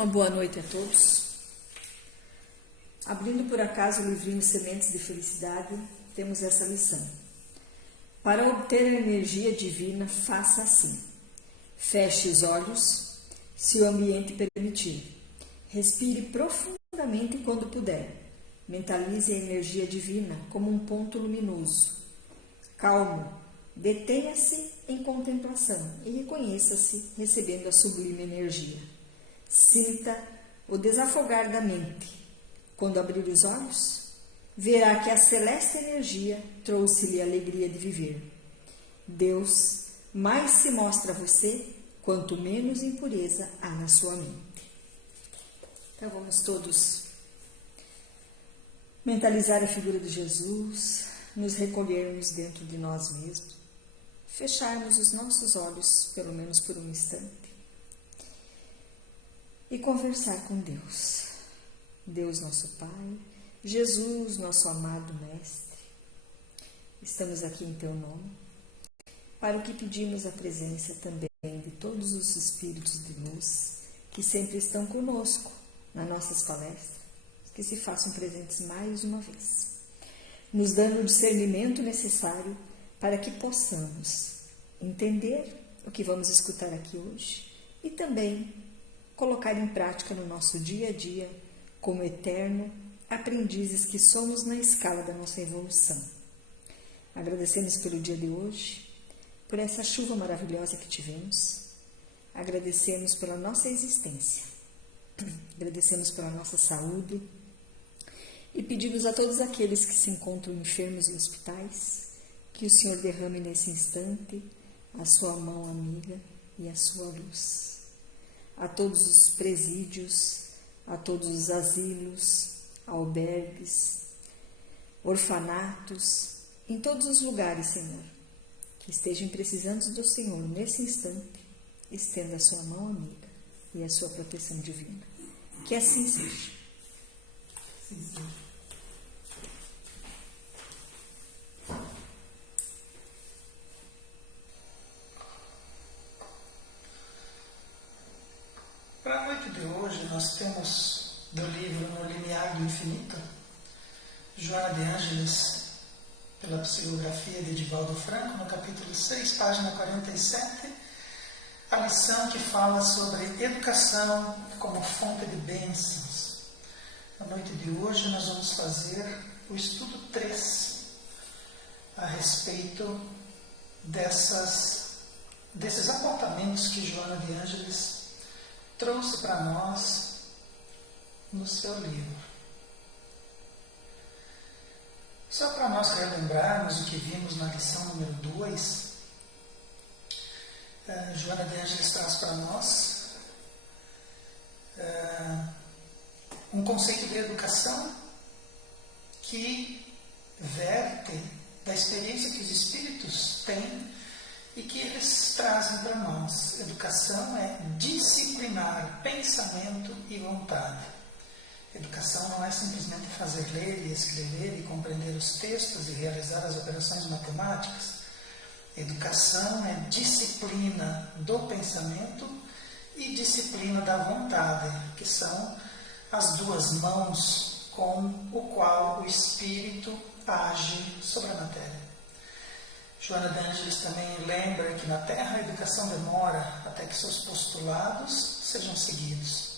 Uma boa noite a todos. Abrindo por acaso o livrinho Sementes de Felicidade, temos essa lição. Para obter a energia divina, faça assim. Feche os olhos, se o ambiente permitir. Respire profundamente quando puder. Mentalize a energia divina como um ponto luminoso. Calmo, detenha-se em contemplação e reconheça-se recebendo a sublime energia. Sinta o desafogar da mente. Quando abrir os olhos, verá que a celeste energia trouxe-lhe a alegria de viver. Deus mais se mostra a você quanto menos impureza há na sua mente. Então vamos todos mentalizar a figura de Jesus, nos recolhermos dentro de nós mesmos, fecharmos os nossos olhos, pelo menos por um instante, e conversar com Deus. Deus, nosso Pai, Jesus, nosso amado Mestre, estamos aqui em Teu nome, para o que pedimos a presença também de todos os Espíritos de luz que sempre estão conosco nas nossas palestras, que se façam presentes mais uma vez, nos dando o discernimento necessário para que possamos entender o que vamos escutar aqui hoje e também colocar em prática no nosso dia a dia como eterno aprendizes que somos na escala da nossa evolução. Agradecemos pelo dia de hoje, por essa chuva maravilhosa que tivemos, agradecemos pela nossa existência, agradecemos pela nossa saúde e pedimos a todos aqueles que se encontram enfermos em hospitais que o Senhor derrame nesse instante a sua mão amiga e a sua luz. A todos os presídios, a todos os asilos, albergues, orfanatos, em todos os lugares, Senhor, que estejam precisando do Senhor nesse instante, estenda a sua mão amiga e a sua proteção divina. Que assim seja. Sim, sim. Para a noite de hoje, nós temos do livro No Limiar do Infinito, Joana de Ângeles, pela psicografia de Divaldo Franco, no capítulo 6, página 47, a lição que fala sobre educação como fonte de bênçãos. Na noite de hoje, nós vamos fazer o estudo 3 a respeito desses apontamentos que Joana de Ângeles trouxe para nós no seu livro. Só para nós relembrarmos o que vimos na lição número 2, Joana de Ângeles traz para nós um conceito de educação que verte da experiência que os espíritos têm e que eles trazem para nós. Educação é disciplinar pensamento e vontade. Educação não é simplesmente fazer ler e escrever e compreender os textos e realizar as operações matemáticas. Educação é disciplina do pensamento e disciplina da vontade, que são as duas mãos com o qual o espírito age sobre a matéria. Joana de Ângeles também lembra que na Terra a educação demora até que seus postulados sejam seguidos.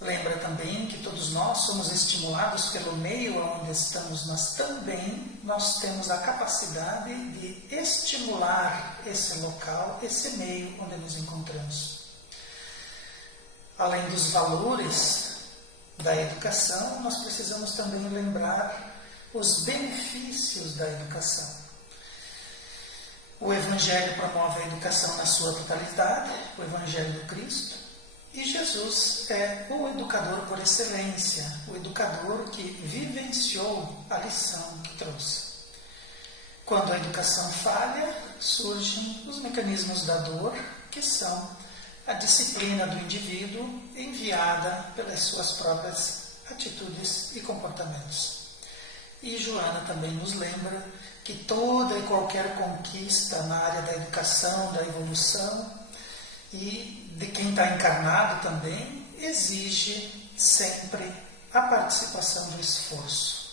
Lembra também que todos nós somos estimulados pelo meio onde estamos, mas também nós temos a capacidade de estimular esse local, esse meio onde nos encontramos. Além dos valores da educação, nós precisamos também lembrar os benefícios da educação. O Evangelho promove a educação na sua totalidade, o Evangelho do Cristo, e Jesus é o educador por excelência, o educador que vivenciou a lição que trouxe. Quando a educação falha, surgem os mecanismos da dor, que são a disciplina do indivíduo enviada pelas suas próprias atitudes e comportamentos. E Joana também nos lembra que toda e qualquer conquista na área da educação, da evolução, e de quem está encarnado também, exige sempre a participação do esforço.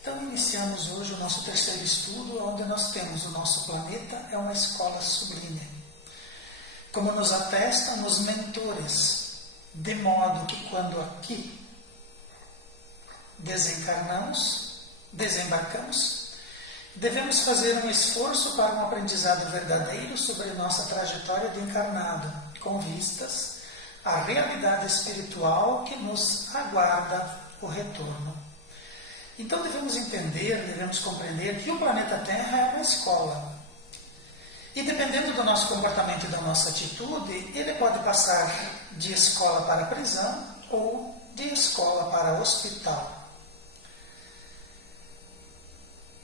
Então, iniciamos hoje o nosso terceiro estudo, onde nós temos o nosso planeta é uma escola sublime. Como nos atestam os mentores, de modo que quando aqui desembarcamos, devemos fazer um esforço para um aprendizado verdadeiro sobre nossa trajetória de encarnado, com vistas à realidade espiritual que nos aguarda o retorno. Então devemos entender, devemos compreender que o planeta Terra é uma escola. E dependendo do nosso comportamento e da nossa atitude, ele pode passar de escola para prisão ou de escola para hospital.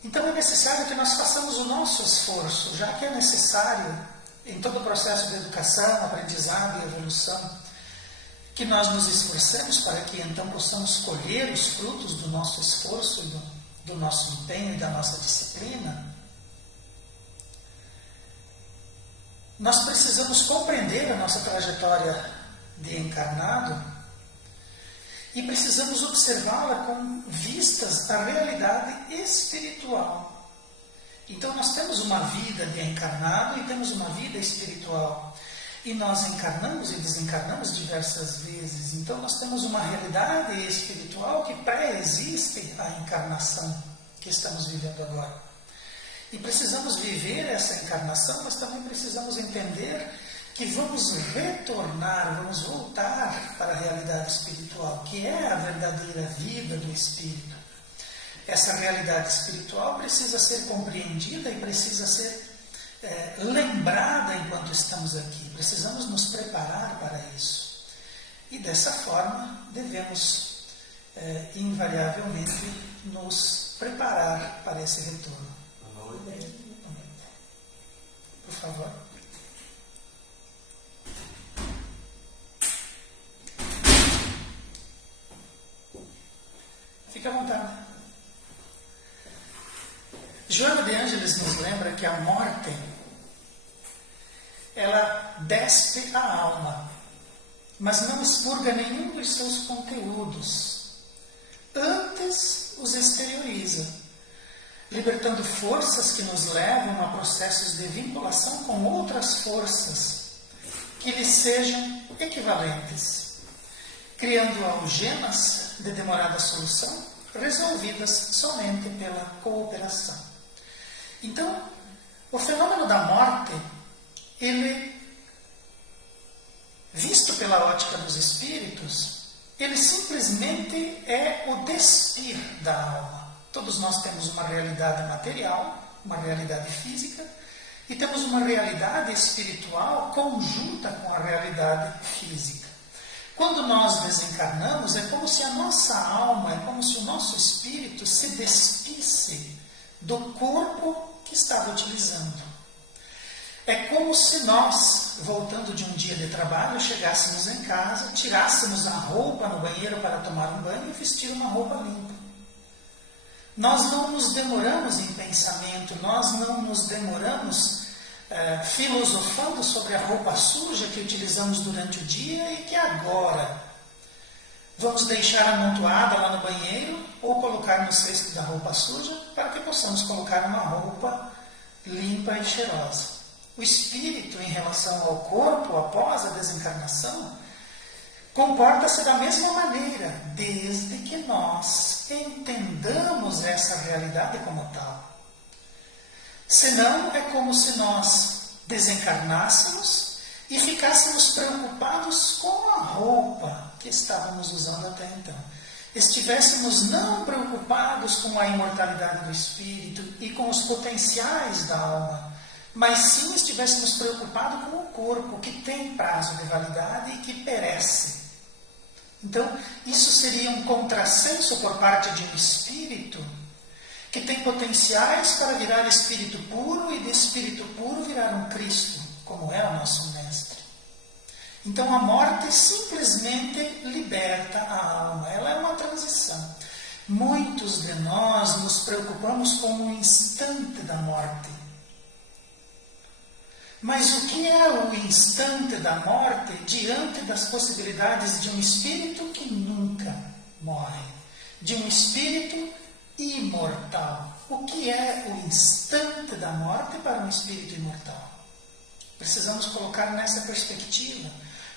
Então é necessário que nós façamos o nosso esforço, já que é necessário, em todo o processo de educação, aprendizado e evolução, que nós nos esforcemos para que então possamos colher os frutos do nosso esforço, do nosso empenho e da nossa disciplina. Nós precisamos compreender a nossa trajetória de encarnado e precisamos observá-la com vistas à realidade espiritual. Então nós temos uma vida de encarnado e temos uma vida espiritual. E nós encarnamos e desencarnamos diversas vezes. Então nós temos uma realidade espiritual que pré-existe à encarnação que estamos vivendo agora. E precisamos viver essa encarnação, mas também precisamos entender que vamos retornar, vamos voltar para a realidade espiritual, que é a verdadeira vida do espírito. Essa realidade espiritual precisa ser compreendida e precisa ser lembrada enquanto estamos aqui. Precisamos nos preparar para isso. E dessa forma devemos invariavelmente nos preparar para esse retorno. Por favor. Fique à vontade. Joana de Ângeles nos lembra que a morte, ela despe a alma, mas não expurga nenhum dos seus conteúdos. Antes os exterioriza, libertando forças que nos levam a processos de vinculação com outras forças que lhes sejam equivalentes, criando algemas de demorada solução, resolvidas somente pela cooperação. Então, o fenômeno da morte, ele, visto pela ótica dos espíritos, ele simplesmente é o despir da alma. Todos nós temos uma realidade material, uma realidade física, e temos uma realidade espiritual conjunta com a realidade física. Quando nós desencarnamos, é como se a nossa alma, é como se o nosso espírito se despisse do corpo que estava utilizando. É como se nós, voltando de um dia de trabalho, chegássemos em casa, tirássemos a roupa no banheiro para tomar um banho e vestir uma roupa limpa. Nós não nos demoramos em pensamento, nós não nos demoramos filosofando sobre a roupa suja que utilizamos durante o dia e que agora vamos deixar amontoada lá no banheiro ou colocar no cesto da roupa suja para que possamos colocar uma roupa limpa e cheirosa. O espírito, em relação ao corpo após a desencarnação, comporta-se da mesma maneira, desde que nós entendamos essa realidade como tal. Senão, é como se nós desencarnássemos e ficássemos preocupados com a roupa que estávamos usando até então. Estivéssemos não preocupados com a imortalidade do espírito e com os potenciais da alma, mas sim estivéssemos preocupados com o corpo, que tem prazo de validade e que perece. Então, isso seria um contrassenso por parte de um espírito que tem potenciais para virar espírito puro e de espírito puro virar um Cristo, como é o nosso Mestre. Então, a morte simplesmente liberta a alma. Ela é uma transição. Muitos de nós nos preocupamos com o instante da morte. Mas o que é o instante da morte diante das possibilidades de um espírito que nunca morre, de um espírito imortal? O que é o instante da morte para um espírito imortal? Precisamos colocar nessa perspectiva.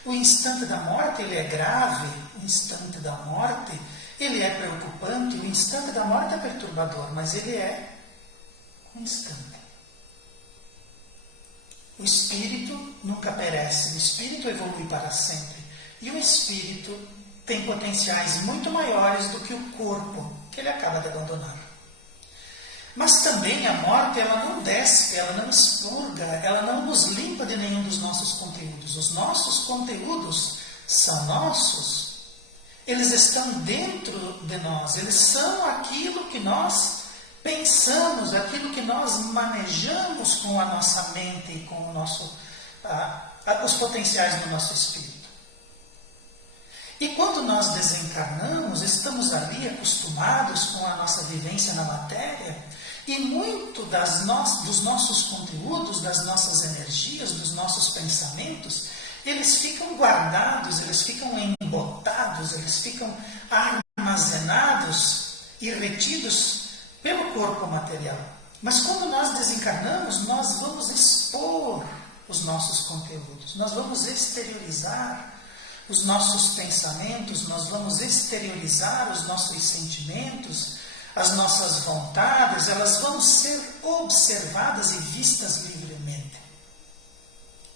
O instante da morte, ele é grave, o instante da morte, ele é preocupante, o instante da morte é perturbador, mas ele é um instante. O espírito nunca perece, o espírito evolui para sempre. E o espírito tem potenciais muito maiores do que o corpo que ele acaba de abandonar. Mas também a morte, ela não desce, ela não expurga, ela não nos limpa de nenhum dos nossos conteúdos. Os nossos conteúdos são nossos. Eles estão dentro de nós, eles são aquilo que nós pensamos, aquilo que nós manejamos com a nossa mente e com o nosso, os potenciais do nosso espírito. E quando nós desencarnamos, estamos ali acostumados com a nossa vivência na matéria, e muito dos nossos conteúdos, das nossas energias, dos nossos pensamentos, eles ficam guardados, eles ficam embotados, eles ficam armazenados e retidos pelo corpo material. Mas quando nós desencarnamos, nós vamos expor os nossos conteúdos, nós vamos exteriorizar os nossos pensamentos, nós vamos exteriorizar os nossos sentimentos, as nossas vontades, elas vão ser observadas e vistas livremente.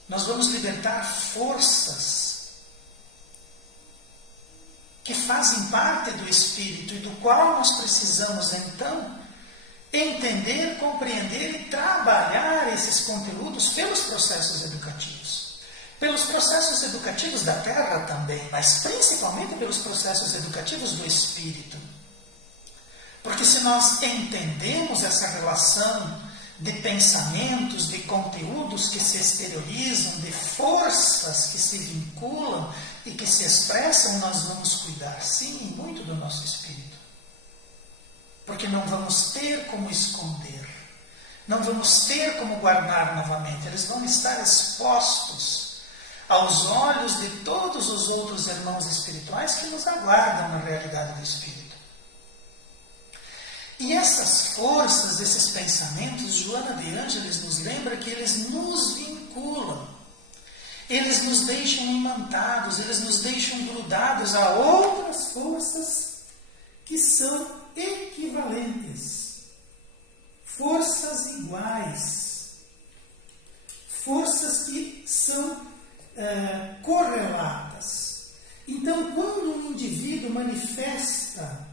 Nós vamos libertar forças que fazem parte do espírito e do qual nós precisamos então entender, compreender e trabalhar esses conteúdos pelos processos educativos. Pelos processos educativos da Terra também, mas principalmente pelos processos educativos do espírito. Porque se nós entendemos essa relação de pensamentos, de conteúdos que se exteriorizam, de forças que se vinculam e que se expressam, nós vamos cuidar, sim, muito do nosso espírito. Porque não vamos ter como esconder, não vamos ter como guardar novamente, eles vão estar expostos aos olhos de todos os outros irmãos espirituais que nos aguardam na realidade do espírito. E essas forças, esses pensamentos, Joana de Ângeles nos lembra que eles nos vinculam, eles nos deixam imantados, eles nos deixam grudados a outras forças que são equivalentes, forças iguais, forças que são correlatas. Então, quando um indivíduo manifesta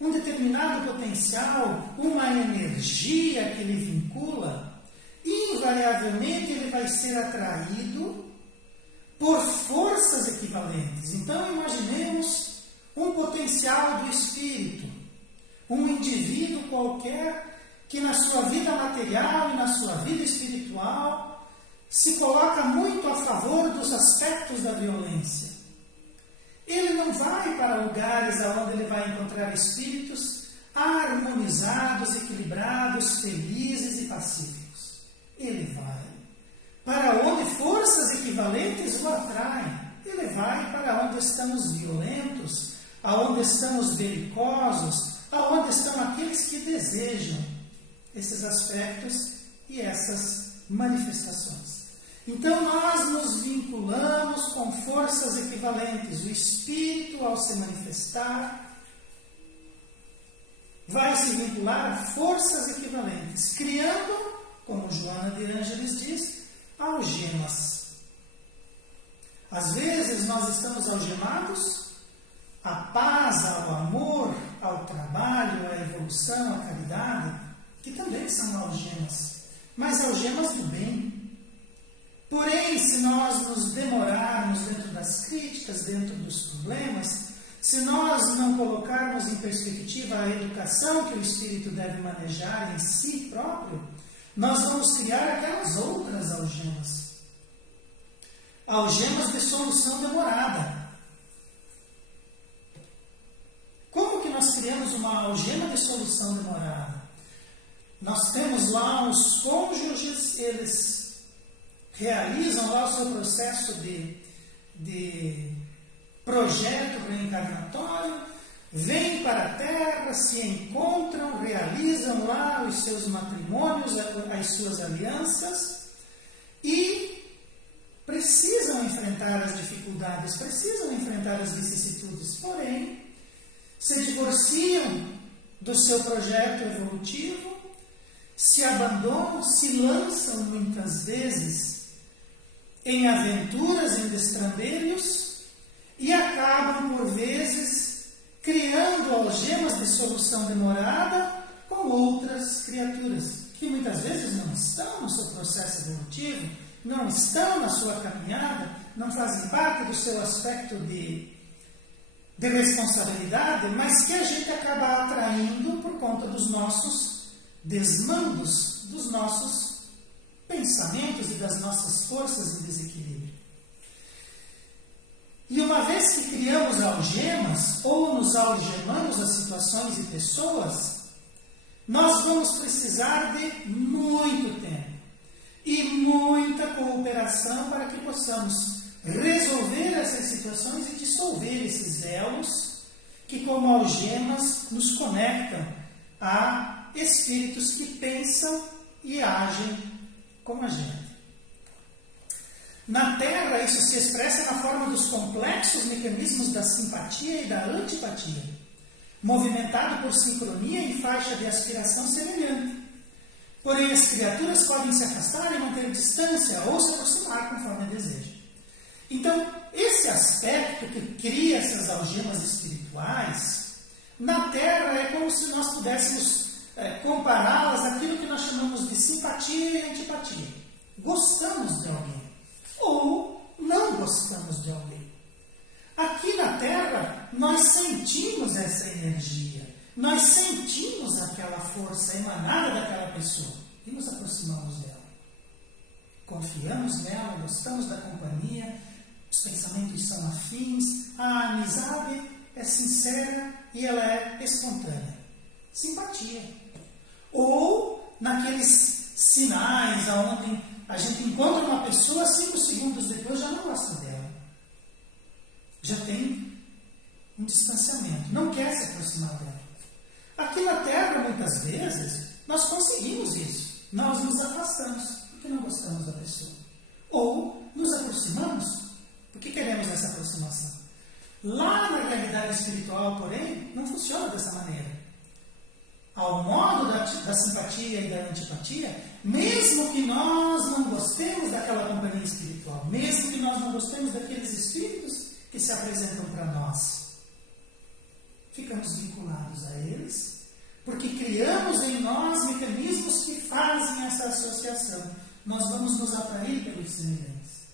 um determinado potencial, uma energia que ele vincula, invariavelmente ele vai ser atraído por forças equivalentes. Então, imaginemos um potencial do espírito, um indivíduo qualquer que na sua vida material e na sua vida espiritual se coloca muito a favor dos aspectos da violência. Ele não vai para lugares onde ele vai encontrar espíritos harmonizados, equilibrados, felizes e pacíficos. Ele vai para onde forças equivalentes o atraem. Ele vai para onde estão os violentos, aonde estão os belicosos, aonde estão aqueles que desejam esses aspectos e essas manifestações. Então, nós nos vinculamos com forças equivalentes. O espírito, ao se manifestar, vai se vincular a forças equivalentes, criando, como Joana de Ângeles diz, algemas. Às vezes, nós estamos algemados à paz, ao amor, ao trabalho, à evolução, à caridade, que também são algemas, mas algemas do bem. Porém, se nós nos demorarmos dentro das críticas, dentro dos problemas, se nós não colocarmos em perspectiva a educação que o espírito deve manejar em si próprio, nós vamos criar aquelas outras algemas. Algemas de solução demorada. Como que nós criamos uma algema de solução demorada? Nós temos lá os cônjuges, eles realizam lá o seu processo de projeto reencarnatório, vêm para a Terra, se encontram, realizam lá os seus matrimônios, as suas alianças e precisam enfrentar as dificuldades, precisam enfrentar as vicissitudes, porém, se divorciam do seu projeto evolutivo, se abandonam, se lançam muitas vezes em aventuras, em destrambelhos e acabam, por vezes, criando algemas de solução demorada com outras criaturas, que muitas vezes não estão no seu processo evolutivo, não estão na sua caminhada, não fazem parte do seu aspecto de responsabilidade, mas que a gente acaba atraindo por conta dos nossos desmandos, dos nossos pensamentos e das nossas forças em desequilíbrio. E uma vez que criamos algemas ou nos algemamos a situações e pessoas, nós vamos precisar de muito tempo e muita cooperação para que possamos resolver essas situações e dissolver esses elos que, como algemas, nos conectam a espíritos que pensam e agem como a gente. Na Terra, isso se expressa na forma dos complexos mecanismos da simpatia e da antipatia, movimentado por sincronia em faixa de aspiração semelhante. Porém, as criaturas podem se afastar e manter distância ou se aproximar conforme desejam. Então, esse aspecto que cria essas algemas espirituais, na Terra é como se nós pudéssemos compará-las àquilo que nós chamamos de simpatia e antipatia. Gostamos de alguém ou não gostamos de alguém. Aqui na Terra, nós sentimos essa energia, nós sentimos aquela força emanada daquela pessoa e nos aproximamos dela. Confiamos nela, gostamos da companhia, os pensamentos são afins, a amizade é sincera e ela é espontânea. Simpatia. Ou naqueles sinais onde a gente encontra uma pessoa, 5 segundos depois já não gosta dela. Já tem um distanciamento, não quer se aproximar dela. Aqui na Terra, muitas vezes, nós conseguimos isso. Nós nos afastamos porque não gostamos da pessoa. Ou nos aproximamos porque queremos essa aproximação. Lá na realidade espiritual, porém, não funciona dessa maneira. Ao modo da simpatia e da antipatia, mesmo que nós não gostemos daquela companhia espiritual, mesmo que nós não gostemos daqueles espíritos que se apresentam para nós, ficamos vinculados a eles, porque criamos em nós mecanismos que fazem essa associação. Nós vamos nos atrair pelos semelhantes.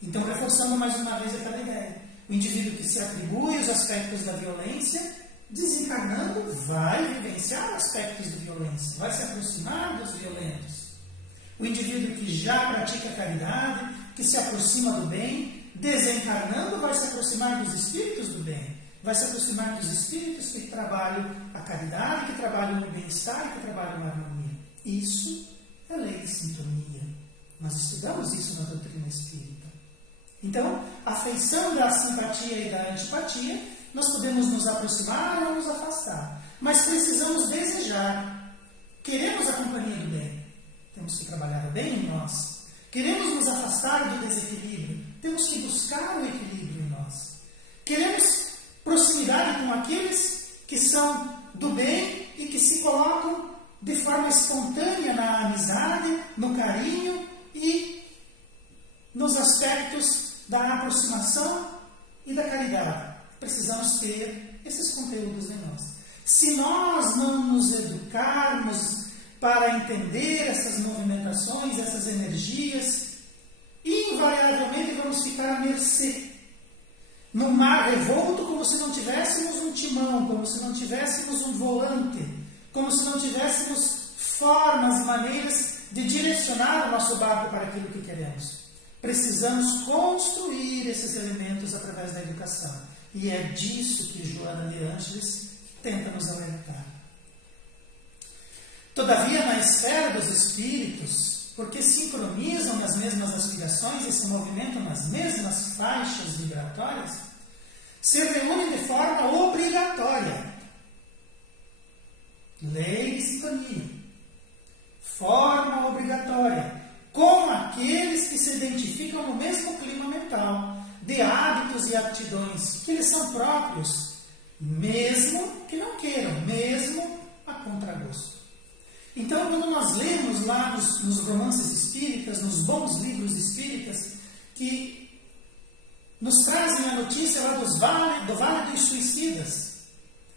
Então, reforçando mais uma vez aquela ideia. O indivíduo que se atribui os aspectos da violência, desencarnando, vai vivenciar aspectos de violência, vai se aproximar dos violentos. O indivíduo que já pratica a caridade, que se aproxima do bem, desencarnando, vai se aproximar dos espíritos do bem, vai se aproximar dos espíritos que trabalham a caridade, que trabalham o bem-estar e que trabalham a harmonia. Isso é lei de sintonia. Nós estudamos isso na doutrina espírita. Então, a feição da simpatia e da antipatia, nós podemos nos aproximar ou nos afastar. Mas precisamos desejar. Queremos a companhia do bem. Temos que trabalhar o bem em nós. Queremos nos afastar do desequilíbrio. Temos que buscar o equilíbrio em nós. Queremos proximidade com aqueles que são do bem e que se colocam de forma espontânea na amizade, no carinho e nos aspectos da aproximação e da caridade. Precisamos ter esses conteúdos em nós. Se nós não nos educarmos para entender essas movimentações, essas energias, invariavelmente vamos ficar à mercê. No mar revolto, como se não tivéssemos um timão, como se não tivéssemos um volante, como se não tivéssemos formas e maneiras de direcionar o nosso barco para aquilo que queremos. Precisamos construir esses elementos através da educação. E é disso que Joana de Ângeles tenta nos alertar. Todavia, na esfera dos espíritos, porque sincronizam nas mesmas aspirações e se movimentam nas mesmas faixas vibratórias, se reúnem de forma obrigatória. Lei de sintonia. Forma obrigatória. Com aqueles que se identificam no mesmo clima mental, de hábitos e aptidões que lhes são próprios, mesmo que não queiram, mesmo a contragosto. Então, quando nós lemos lá nos romances espíritas, nos bons livros espíritas, que nos trazem a notícia lá do Vale dos Suicidas.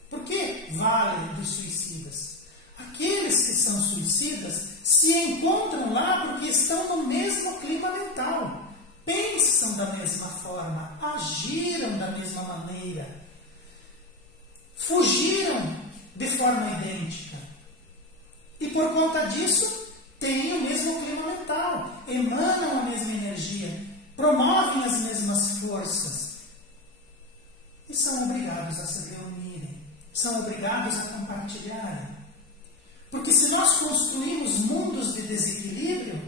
Por que Vale dos Suicidas? Aqueles que são suicidas se encontram lá porque estão no mesmo clima mental, pensam da mesma forma, agiram da mesma maneira, fugiram de forma idêntica. E por conta disso, têm o mesmo clima mental, emanam a mesma energia, promovem as mesmas forças. E são obrigados a se reunirem, são obrigados a compartilharem. Porque se nós construímos mundos de desequilíbrio,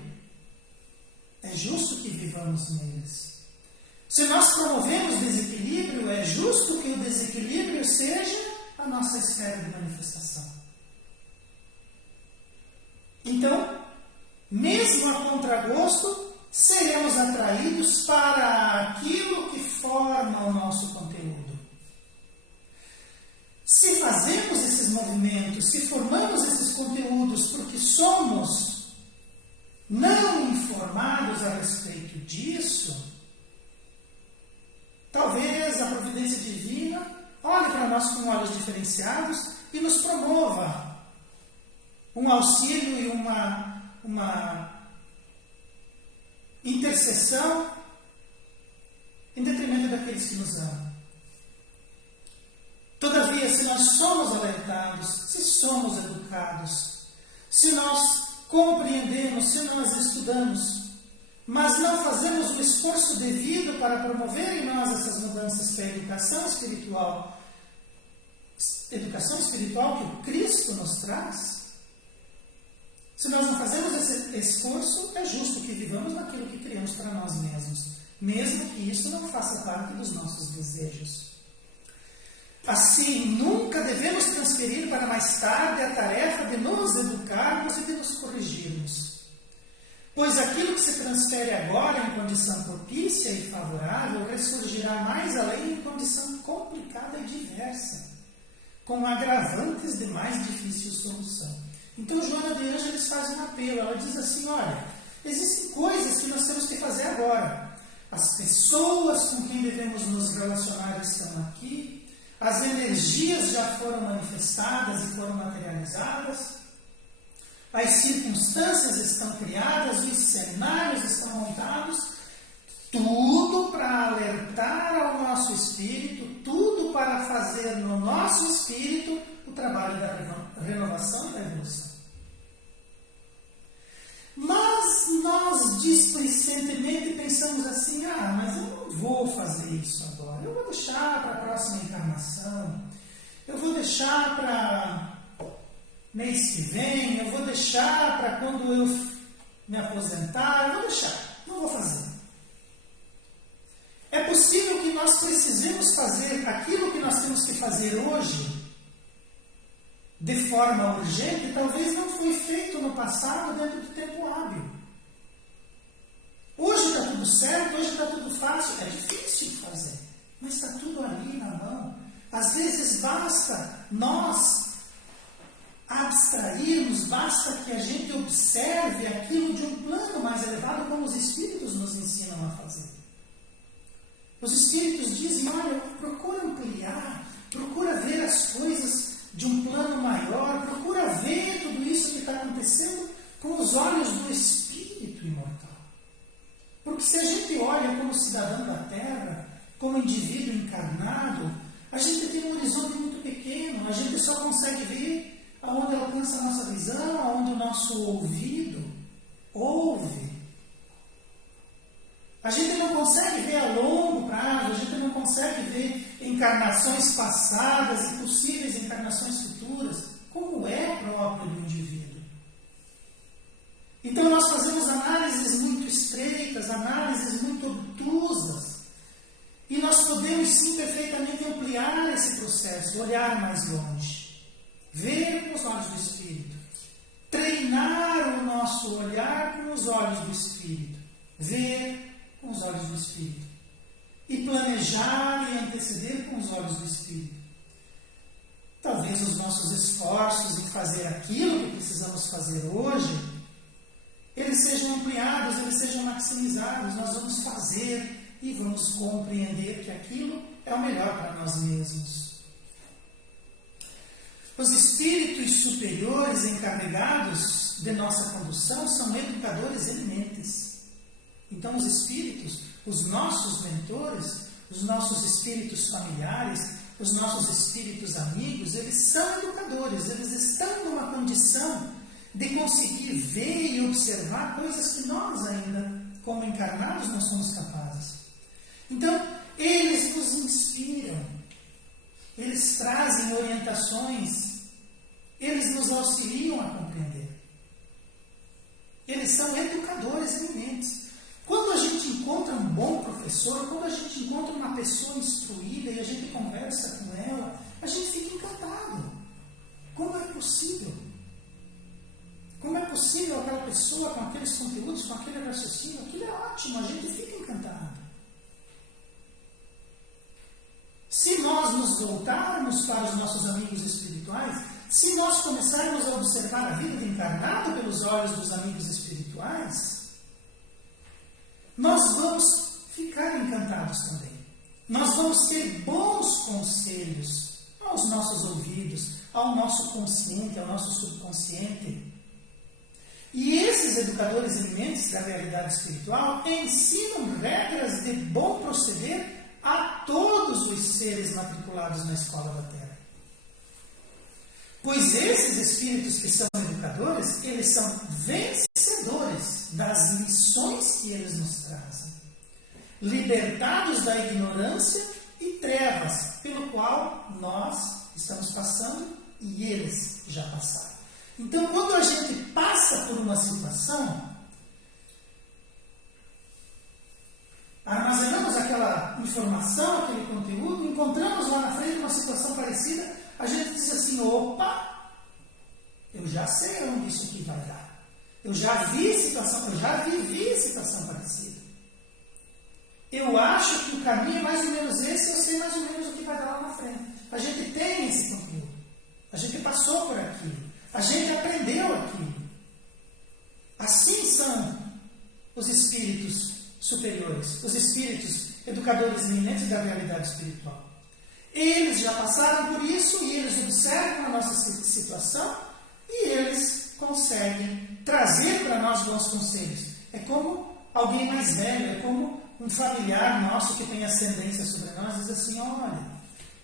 é justo que vivamos neles. Se nós promovemos desequilíbrio, é justo que o desequilíbrio seja a nossa esfera de manifestação. Então, mesmo a contragosto, seremos atraídos para aquilo que forma o nosso conteúdo. Se fazemos esses movimentos, se formamos esses conteúdos porque somos não informados a respeito disso, talvez a providência divina olhe para nós com olhos diferenciados e nos promova um auxílio e uma intercessão em detrimento daqueles que nos amam. Todavia, se nós somos alertados, se somos educados, se nós compreendemos, se nós estudamos, mas não fazemos o esforço devido para promover em nós essas mudanças para a educação espiritual que o Cristo nos traz, se nós não fazemos esse esforço, é justo que vivamos naquilo que criamos para nós mesmos, mesmo que isso não faça parte dos nossos desejos. Assim, nunca devemos transferir para mais tarde a tarefa de nos educarmos e de nos corrigirmos. Pois aquilo que se transfere agora em condição propícia e favorável ressurgirá mais além em condição complicada e diversa, com agravantes de mais difícil solução. Então, Joana de Ângeles faz um apelo. Ela diz assim, olha, existem coisas que nós temos que fazer agora. As pessoas com quem devemos nos relacionar estão aqui. As energias já foram manifestadas e foram materializadas. As circunstâncias estão criadas, os cenários estão montados. Tudo para alertar ao nosso espírito, tudo para fazer no nosso espírito o trabalho da renovação e da evolução. Mas nós displicentemente pensamos assim, mas eu não vou fazer isso agora, eu vou deixar para a próxima encarnação, eu vou deixar para mês que vem, eu vou deixar para quando eu me aposentar, eu vou deixar, não vou fazer. É possível que nós precisemos fazer aquilo que nós temos que fazer hoje, de forma urgente, talvez não foi feito no passado dentro do tempo hábil. Hoje está tudo certo, hoje está tudo fácil. É difícil de fazer, mas está tudo ali na mão. Às vezes basta nós abstrairmos, basta que a gente observe aquilo de um plano mais elevado, como os Espíritos nos ensinam a fazer. Os Espíritos dizem, olha, procura ampliar, procura ver as coisas de um plano maior, procura ver tudo isso que está acontecendo com os olhos do Espírito imortal. Porque se a gente olha como cidadão da Terra, como indivíduo encarnado, a gente tem um horizonte muito pequeno, a gente só consegue ver aonde alcança a nossa visão, aonde o nosso ouvido ouve. A gente não consegue ver a longo prazo, a gente não consegue ver encarnações passadas e possíveis encarnações futuras, como é próprio do indivíduo. Então nós fazemos análises muito estreitas, análises muito obtusas, e nós podemos sim perfeitamente ampliar esse processo, olhar mais longe, ver com os olhos do Espírito, treinar o nosso olhar com os olhos do Espírito, ver com os olhos do Espírito, e planejar e anteceder com os olhos do Espírito. Talvez os nossos esforços em fazer aquilo que precisamos fazer hoje, eles sejam ampliados, eles sejam maximizados. Nós vamos fazer e vamos compreender que aquilo é o melhor para nós mesmos. Os espíritos superiores encarregados de nossa condução são educadores eminentes. Então os espíritos, os nossos mentores, os nossos espíritos familiares, os nossos espíritos amigos, eles são educadores, eles estão numa condição de conseguir ver e observar coisas que nós ainda, como encarnados, não somos capazes. Então, eles nos inspiram, eles trazem orientações, eles nos auxiliam a compreender. Eles são educadores eminentes. Quando a gente encontra um bom professor, quando a gente encontra uma pessoa instruída e a gente conversa com ela, a gente fica encantado. Como é possível? Como é possível aquela pessoa com aqueles conteúdos, com aquele raciocínio? Aquilo é ótimo, a gente fica encantado. Se nós nos voltarmos para os nossos amigos espirituais, se nós começarmos a observar a vida do encarnado pelos olhos dos amigos espirituais, nós vamos ficar encantados também. Nós vamos ter bons conselhos aos nossos ouvidos, ao nosso consciente, ao nosso subconsciente. E esses educadores eminentes da realidade espiritual ensinam regras de bom proceder a todos os seres matriculados na escola da Terra. Pois esses espíritos que são educadores, eles são vencedores das lições que eles nos trazem, libertados da ignorância e trevas pelo qual nós estamos passando e eles já passaram. Então, quando a gente passa por uma situação, armazenamos aquela informação, aquele conteúdo, encontramos lá na frente uma situação parecida, a gente diz assim, opa, eu já sei onde isso aqui vai dar. Eu já vivi situação parecida. Eu acho que o caminho é mais ou menos esse, eu sei mais ou menos o que vai dar lá na frente. A gente tem esse conteúdo. A gente passou por aquilo. A gente aprendeu aquilo. Assim são os espíritos superiores, os espíritos educadores eminentes da realidade espiritual. Eles já passaram por isso e eles observam a nossa situação e eles conseguem trazer para nós bons conselhos. É como alguém mais velho, é como um familiar nosso que tem ascendência sobre nós, diz assim, olha,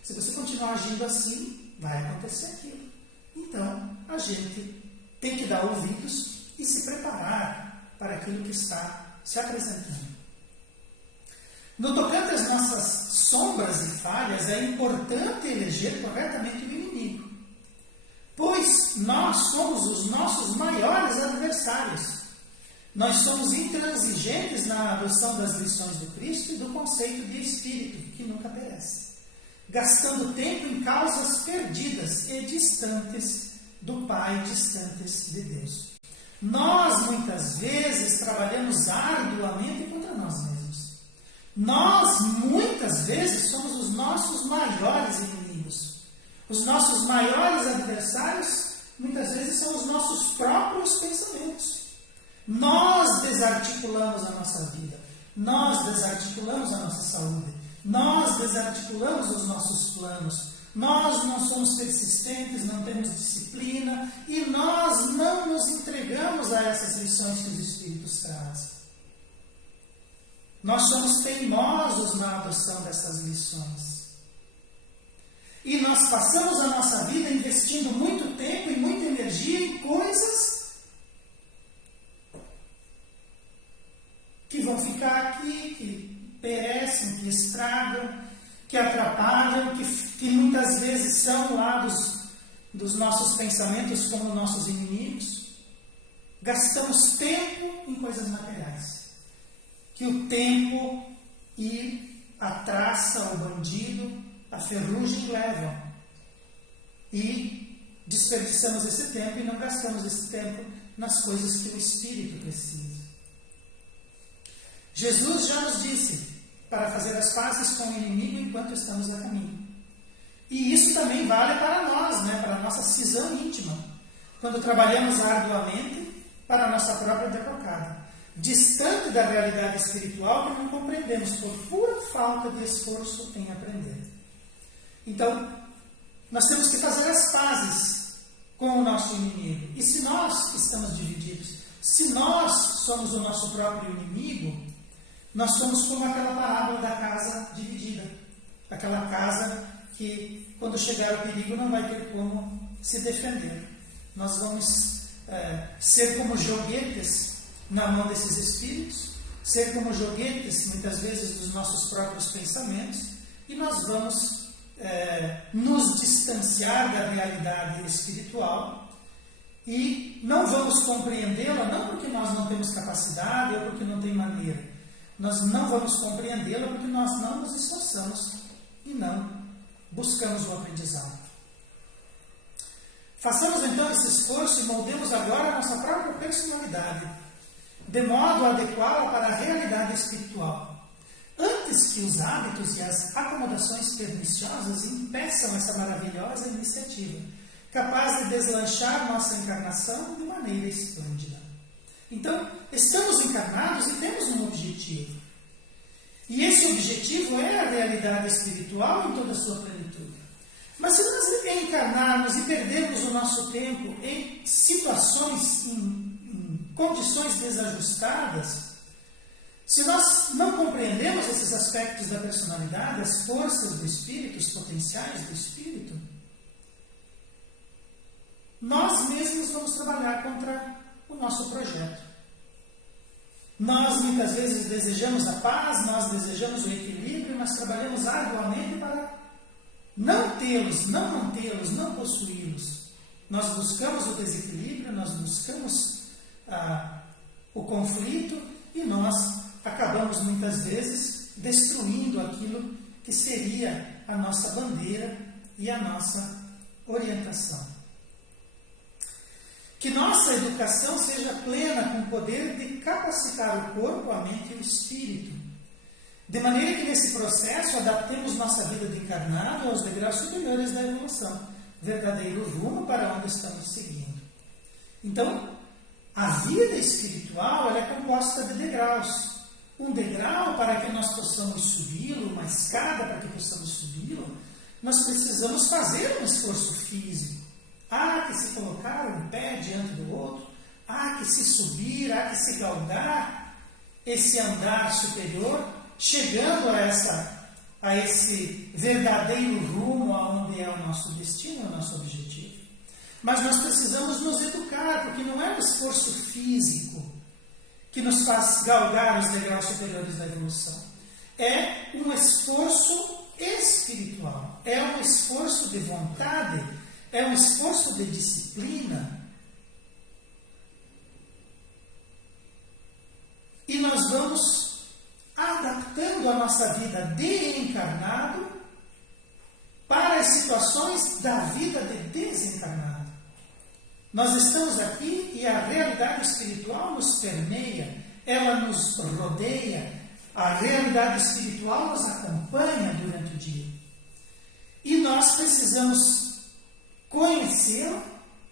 se você continuar agindo assim, vai acontecer aquilo. Então, a gente tem que dar ouvidos e se preparar para aquilo que está se apresentando. No tocante às nossas sombras e falhas, é importante eleger corretamente o inimigo, pois nós somos os nossos maiores adversários. Nós somos intransigentes na adoção das lições do Cristo e do conceito de espírito, que nunca perece, gastando tempo em causas perdidas e distantes do Pai, distantes de Deus. Nós, muitas vezes, trabalhamos arduamente contra nós mesmos. Nós, muitas vezes, somos os nossos maiores inimigos. Os nossos maiores adversários, muitas vezes, são os nossos próprios pensamentos. Nós desarticulamos a nossa vida. Nós desarticulamos a nossa saúde. Nós desarticulamos os nossos planos. Nós não somos persistentes, não temos disciplina e nós não nos entregamos a essas lições que os Espíritos trazem. Nós somos teimosos na adoção dessas lições. E nós passamos a nossa vida investindo muito tempo e muita energia em coisas que vão ficar aqui, que perecem, que estragam, que atrapalham, que muitas vezes são lá dos nossos pensamentos como nossos inimigos. gastamos tempo em coisas materiais. Que o tempo e a traça, o bandido, a ferrugem levam. E desperdiçamos esse tempo e não gastamos esse tempo nas coisas que o Espírito precisa. Jesus já nos disse para fazer as pazes com o inimigo enquanto estamos a caminho. E isso também vale para nós, para a nossa cisão íntima, quando trabalhamos arduamente para a nossa própria derrocada, distante da realidade espiritual que não compreendemos por pura falta de esforço em aprender. Então, nós temos que fazer as pazes com o nosso inimigo. E se nós estamos divididos, se nós somos o nosso próprio inimigo, nós somos como aquela parábola da casa dividida. Aquela casa que, quando chegar o perigo, não vai ter como se defender. Nós vamos ser como joguetes na mão desses espíritos, ser como joguetes, muitas vezes, dos nossos próprios pensamentos, e nós vamos nos distanciar da realidade espiritual e não vamos compreendê-la, não porque nós não temos capacidade ou porque não tem maneira. Nós não vamos compreendê-la porque nós não nos esforçamos e não buscamos o aprendizado. Façamos então esse esforço e moldemos agora a nossa própria personalidade, de modo a adequá-la para a realidade espiritual, antes que os hábitos e as acomodações perniciosas impeçam essa maravilhosa iniciativa, capaz de deslanchar nossa encarnação de maneira esplêndida. Então, estamos encarnados e temos um objetivo. E esse objetivo é a realidade espiritual em toda a sua plenitude. Mas se nós encarnarmos e perdermos o nosso tempo em situações, em condições desajustadas, se nós não compreendemos esses aspectos da personalidade, as forças do espírito, os potenciais do espírito, nós mesmos vamos trabalhar contra o nosso projeto. Nós muitas vezes desejamos a paz, nós desejamos o equilíbrio, mas trabalhamos arduamente para não tê-los, não mantê-los, não possuí-los. Nós buscamos o desequilíbrio, nós buscamos o conflito e nós acabamos muitas vezes destruindo aquilo que seria a nossa bandeira e a nossa orientação. Que nossa educação seja plena com o poder de capacitar o corpo, a mente e o espírito, de maneira que nesse processo adaptemos nossa vida de encarnado aos degraus superiores da evolução, verdadeiro rumo para onde estamos seguindo. Então, a vida espiritual ela é composta de degraus. Um degrau para que nós possamos subi-lo, uma escada para que possamos subi-lo, nós precisamos fazer um esforço físico. Há que se colocar um pé diante do outro, há que se subir, há que se galgar esse andar superior, chegando a esse verdadeiro rumo aonde é o nosso destino, o nosso objetivo. Mas nós precisamos nos educar, porque não é um esforço físico que nos faz galgar os degraus superiores da evolução. É um esforço espiritual, é um esforço de vontade, é um esforço de disciplina. E nós vamos adaptando a nossa vida de encarnado para as situações da vida de desencarnado. Nós estamos aqui e a realidade espiritual nos permeia, ela nos rodeia, a realidade espiritual nos acompanha durante o dia. E nós precisamos conhecê-la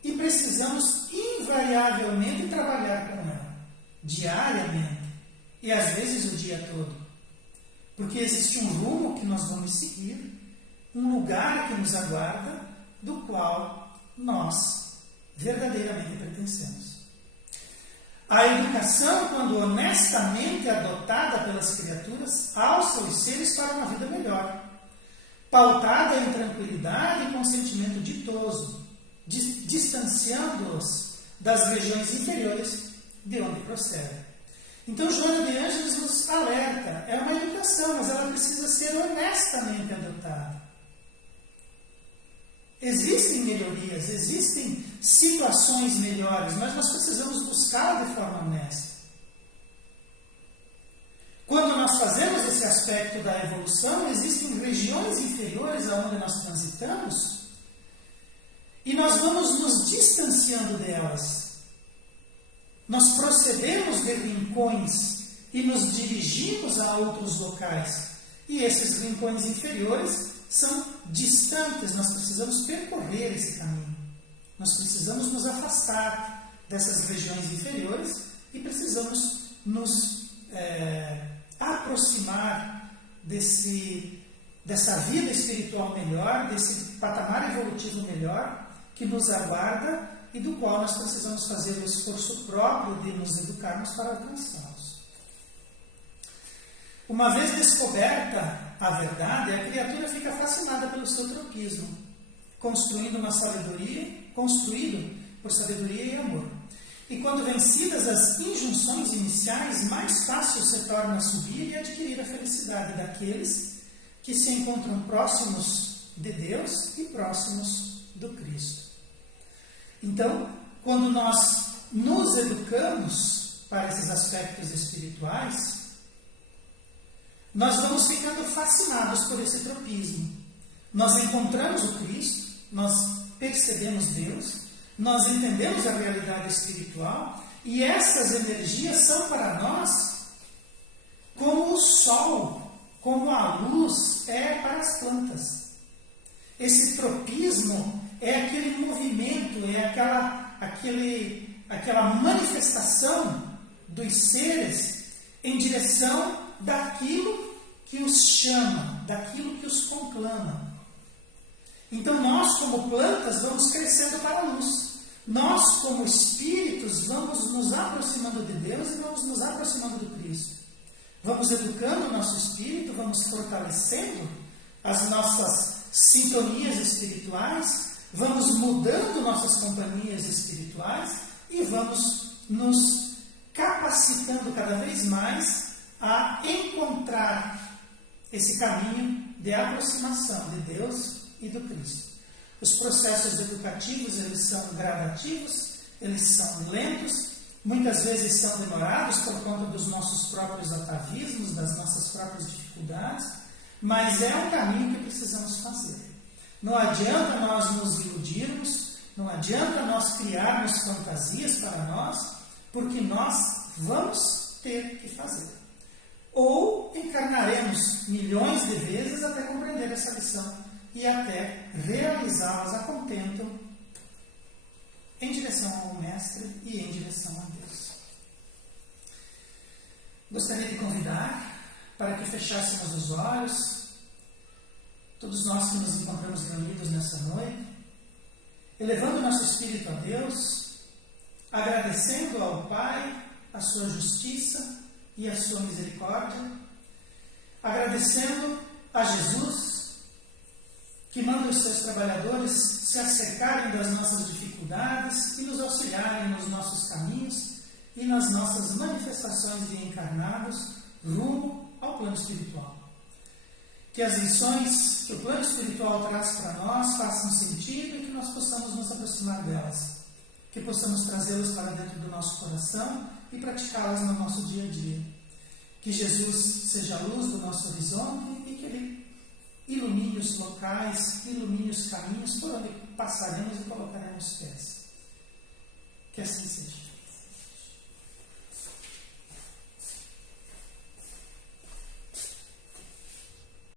e precisamos invariavelmente trabalhar com ela, diariamente, e às vezes o dia todo. Porque existe um rumo que nós vamos seguir, um lugar que nos aguarda, do qual nós verdadeiramente pertencemos. A educação, quando honestamente adotada pelas criaturas, alça os seres para uma vida melhor, pautada em tranquilidade e consentimento ditoso, distanciando-os das regiões inferiores de onde procedem. Então, Joana de Ângeles nos alerta, é uma educação, mas ela precisa ser honestamente adotada. Existem melhorias, existem situações melhores, mas nós precisamos buscar de forma honesta. Quando nós fazemos esse aspecto da evolução, existem regiões inferiores aonde nós transitamos e nós vamos nos distanciando delas. Nós procedemos de rincões e nos dirigimos a outros locais. E esses rincões inferiores são distantes, nós precisamos percorrer esse caminho. Nós precisamos nos afastar dessas regiões inferiores e precisamos nos aproximar dessa vida espiritual melhor, desse patamar evolutivo melhor que nos aguarda e do qual nós precisamos fazer o esforço próprio de nos educarmos para alcançá-los. Uma vez descoberta a verdade, a criatura fica fascinada pelo seu tropismo, construído por sabedoria e amor. E quando vencidas as injunções iniciais, mais fácil se torna subir e adquirir a felicidade daqueles que se encontram próximos de Deus e próximos do Cristo. Então, quando nós nos educamos para esses aspectos espirituais, nós vamos ficando fascinados por esse tropismo. Nós encontramos o Cristo, nós percebemos Deus, nós entendemos a realidade espiritual e essas energias são para nós como o sol, como a luz é para as plantas. Esse tropismo é aquele movimento, é aquela manifestação dos seres em direção daquilo que os chama, daquilo que os conclama. Então nós, como plantas, vamos crescendo para a luz. Nós, como espíritos, vamos nos aproximando de Deus e vamos nos aproximando do Cristo. Vamos educando o nosso espírito, vamos fortalecendo as nossas sintonias espirituais, vamos mudando nossas companhias espirituais e vamos nos capacitando cada vez mais a encontrar esse caminho de aproximação de Deus e do Cristo. Os processos educativos, eles são gradativos, eles são lentos, muitas vezes são demorados por conta dos nossos próprios atavismos, das nossas próprias dificuldades, mas é um caminho que precisamos fazer. Não adianta nós nos iludirmos, não adianta nós criarmos fantasias para nós, porque nós vamos ter que fazer. Ou encarnaremos milhões de vezes até compreender essa lição e até realizá-las a contento em direção ao Mestre e em direção a Deus. Gostaria de convidar para que fechássemos os olhos, todos nós que nos encontramos reunidos nessa noite, elevando nosso espírito a Deus, agradecendo ao Pai a sua justiça e a sua misericórdia, agradecendo a Jesus, que manda os seus trabalhadores se acercarem das nossas dificuldades e nos auxiliarem nos nossos caminhos e nas nossas manifestações de encarnados rumo ao plano espiritual. Que as lições que o plano espiritual traz para nós façam sentido e que nós possamos nos aproximar delas. Que possamos trazê-las para dentro do nosso coração e praticá-las no nosso dia a dia. Que Jesus seja a luz do nosso horizonte e que Ele ilumine os locais, ilumine os caminhos por onde passaremos e colocaremos pés.